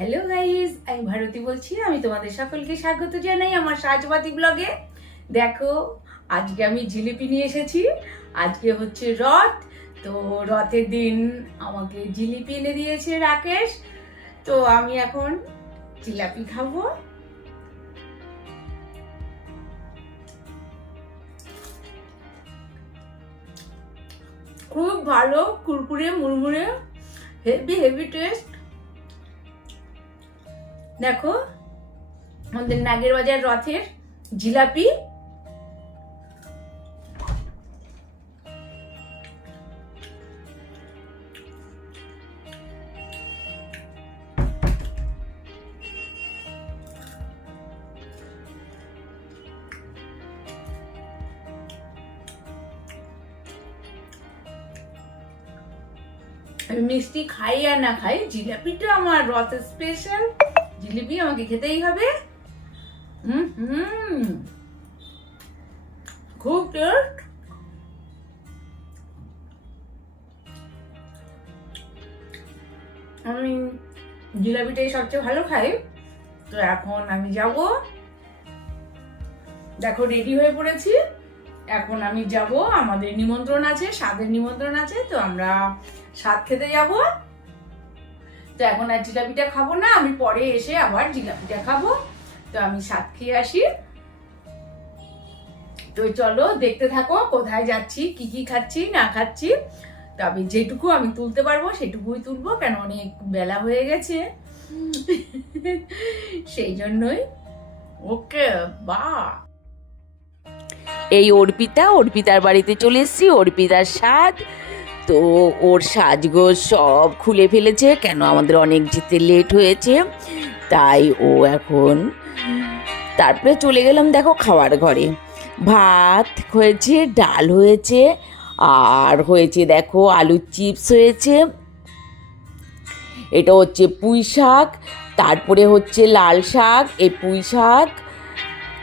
Hello guys, আমি ভারতী বলছি। আমি তোমাদের সকলকে স্বাগত জানাই আমার সাজবাতি ব্লগে। দেখো, আজকে আমি জিলিপি নিয়ে এসেছি। আজকে হচ্ছে রথ, তো রথের দিন আমাকে জিলিপি এনে দিয়েছে রাকেশ। তো আমি এখন জিলাপি খাবো। খুব ভালো, কুরকুরে মুড়মুড়ে, হেভি হেভি টেস্ট। দেখো, আমাদের নাগের বাজার রথের জিলাপি। আমি মিষ্টি খাই আর না খাই, জিলাপিটা আমার রথের স্পেশাল। জিলিপি আমাকে খেতেই হবে। খুব টেস্ট। আমি জিলাপিটাই সবচেয়ে ভালো খাই। তো এখন আমি যাব, দেখো রেডি হয়ে পড়েছি। এখন আমি যাব, আমাদের নিমন্ত্রণ আছে, স্বাদের নিমন্ত্রণ আছে, তো আমরা স্বাদ খেতে যাব। তো এখন আর জিলাপিটা খাবো না, আমি পরে এসে আবার জিলাপিটা খাবো। তো আমি স্বাদ খেয়ে আসি। তো চলো দেখতে থাকো, কোথায় যাচ্ছি, কি কি খাচ্ছি না খাচ্ছি। তবে যেটুকু আমি তুলতে পারবো সেটুকুই তুলবো, কেন অনেক বেলা হয়ে গেছে সেই জন্যই। ওকে, বা এই অর্পিতার বাড়িতে চলে এসেছি। অর্পিতার স্বাদ, তো ওর সাজগোজ সব খুলে ফেলেছে, কেন আমাদের অনেক যেতে লেট হয়েছে, তাই ও এখন। তারপরে চলে গেলাম দেখো খাওয়ার ঘরে। ভাত হয়েছে, ডাল হয়েছে, আর হয়েছে দেখো আলুর চিপস হয়েছে, এটা হচ্ছে পুঁই শাক, তারপরে হচ্ছে লাল শাক, এই পুঁই শাক,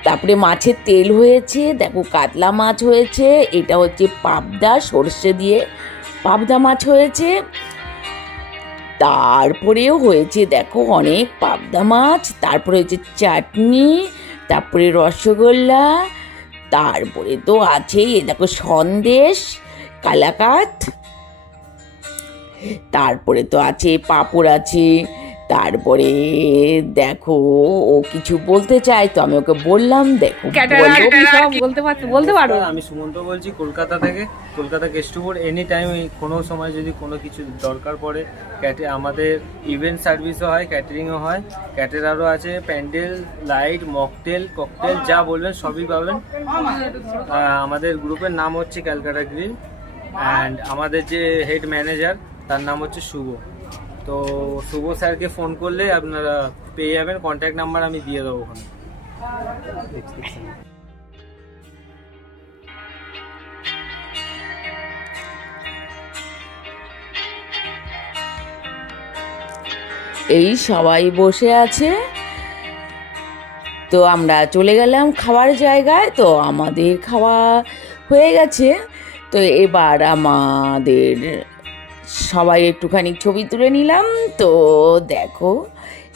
তারপরে মাছের তেল হয়েছে, দেখো কাতলা মাছ হয়েছে, এটা হচ্ছে পাবদা, সর্ষে দিয়ে পাবদা মাছ হয়েছে, তারপরেও হয়েছে দেখো অনেক পাবদা মাছ, তারপরে হয়েছে চাটনি, তারপরে রসগোল্লা, তারপরে তো আছেই এ দেখো সন্দেশ, কালাকাত, তারপরে তো আছে পাঁপড় আছে, তারপরে দেখো ও কিছু বলতে চায়, তো আমি ওকে বললাম দেখো বলো কি সব বলতে পারো। আমি সুমন্ত বলছি কলকাতা থেকে, কলকাতা কেষ্টপুর। এনি টাইম কোনো সময় যদি কোনো কিছু দরকার পড়ে, আমাদের ইভেন্ট সার্ভিসও হয়, ক্যাটারিংও হয়, ক্যাটেরারও আছে, প্যান্ডেল, লাইট, মকটেল, ককটেল যা বলবেন সবই পাবেন। আমাদের গ্রুপের নাম হচ্ছে ক্যালকাটা গ্রিল, অ্যান্ড আমাদের যে হেড ম্যানেজার তার নাম হচ্ছে শুভ। তো শুভ স্যারকে ফোন করলে আপনারা পেয়ে যাবেন, কন্ট্যাক্ট নাম্বার আমি দিয়ে দেবো ওখানে। এই সবাই বসে আছে, তো আমরা চলে গেলাম খাওয়ার জায়গায়। তো আমাদের খাওয়া হয়ে গেছে, তো এবার আমাদের সবাই একটুখানি ছবি তুলে নিলাম। তো দেখো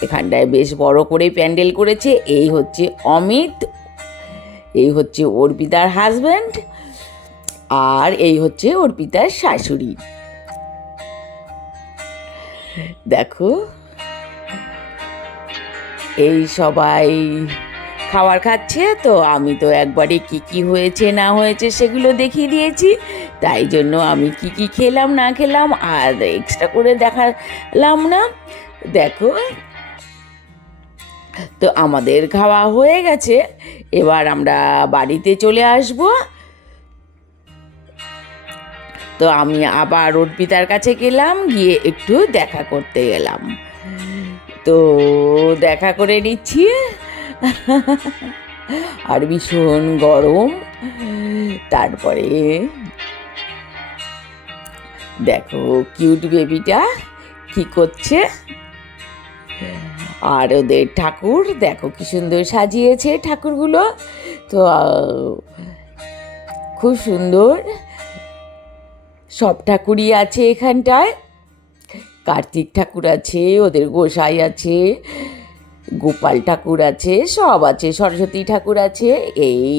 এখানটায় বেশ বড় করে প্যান্ডেল করেছে। এই হচ্ছে অমিত, এই হচ্ছে অর্পিতার হাজব্যান্ড, আর এই হচ্ছে অর্পিতার শাশুড়ি। দেখো এই সবাই খাবার খাচ্ছে। তো আমি তো একবারে কি কি হয়েছে না হয়েছে সেগুলো দেখিয়ে দিয়েছি, তাই জন্য আমি কি কি খেলাম না খেলাম আর এক্সট্রা করে দেখালাম না। দেখো, তো আমাদের খাওয়া হয়ে গেছে, এবার আমরা বাড়িতে চলে আসব। তো আমি আবার অর্পিতার কাছে গেলাম, গিয়ে একটু দেখা করতে গেলাম। তো দেখা করে নিচ্ছি, আর ভীষণ গরম। তারপরে দেখো কিউট বেবিটা কি করছে, আর ওদের ঠাকুর দেখো কি সুন্দর সাজিয়েছে ঠাকুরগুলো। তো খুব সুন্দর সব ঠাকুরই আছে এখানটায়। কার্তিক ঠাকুর আছে, ওদের গোসাই আছে, গোপাল ঠাকুর আছে, সব আছে, সরস্বতী ঠাকুর আছে। এই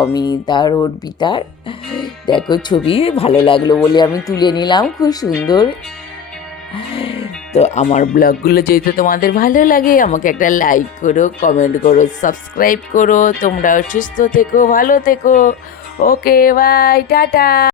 অমিতার অর্পিতার দেখো ছবি, ভালো লাগলো বলে আমি তুলে নিলাম, খুব সুন্দর। তো আমার ব্লগগুলো যদি তোমাদের ভালো লাগে আমাকে একটা লাইক করো, কমেন্ট করো, সাবস্ক্রাইব করো। তোমরাও সুস্থ থেকো, ভালো থেকো। ওকে, বাই, টাটা।